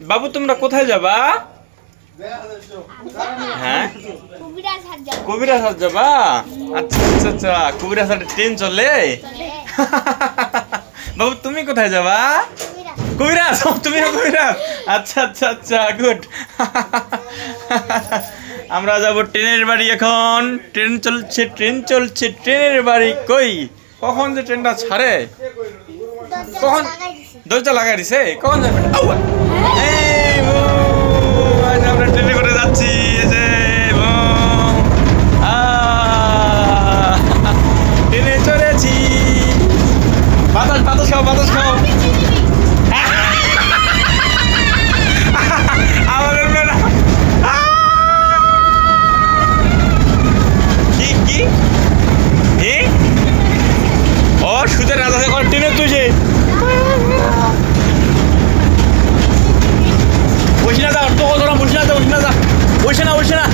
বাবু তোমরা কোথায় যাবা? হ্যাঁ, কবিরাজ হাট যাবা? আচ্ছা আচ্ছা আচ্ছা, কবিরাজ হাটে ট্রেন চলে। বাবু তুমি কোথায় যাবা? কবিরাজ, তুমি কবিরাজ। আচ্ছা আচ্ছা আচ্ছা, গুড। আমরা যাব ট্রেনের বাড়ি। এখন ট্রেন চলছে, ট্রেন চলছে, ট্রেনের বাড়ি কই? কখন যে ট্রেনটা ছাড়ে? কখন দরজা লাগাই দিছে? কখন যাবে? আমরা ট্রেনে করে যাচ্ছি। ট্রেনে চড়েছি। বাতাস বাতাস খাও, বাতাস খাও। আমাদের মেয়েরা কি কি ও সুদের রাজা এখন ট্রেনে তুইছে। বসে না যা, অর্থ কত বসে না যা, বসে না যা, বসে না, বসে না।